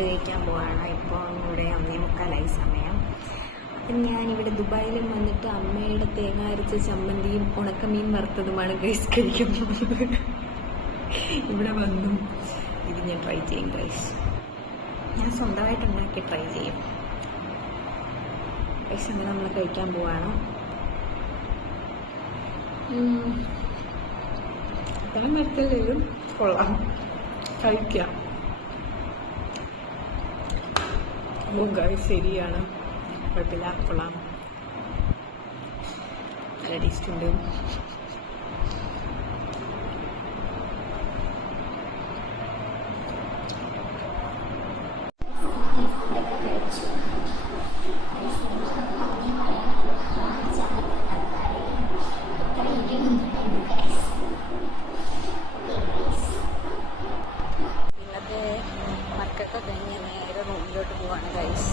Food കഴിക്കാൻ പോവാണ്. ഇപ്പോൾ ഇവിടെ 1:45 സമയം. അപ്പം ഞാനിവിടെ ദുബായിലും വന്നിട്ട് അമ്മയുടെ തേങ്ങ അരച്ച ചമ്മന്തിയും ഉണക്കമീൻ വറുത്തതുമാണ് ഗൈസ് കഴിക്കാൻ പോകുന്നത്. ഇവിടെ വന്നും ഇത് ഞാൻ ട്രൈ ചെയ്യും ഗൈസ്. ഞാൻ സ്വന്തമായിട്ടുണ്ടാക്കി ട്രൈ ചെയ്യും ഗൈസ്. അങ്ങനെ നമ്മൾ കഴിക്കാൻ പോവാണ്. തേങ്ങ അരച്ചതും കൊള്ളാം, കഴിക്കാം. ഗൈസ് ശരിയാണ്, കുഴപ്പമില്ല, കൊള്ളാം, നല്ല ടേസ്റ്റ് ഉണ്ട്. മക്കൾക്ക് കഴിഞ്ഞ് നേരെ റൂമിലോട്ട് പോവാണ് ഗൈസ്.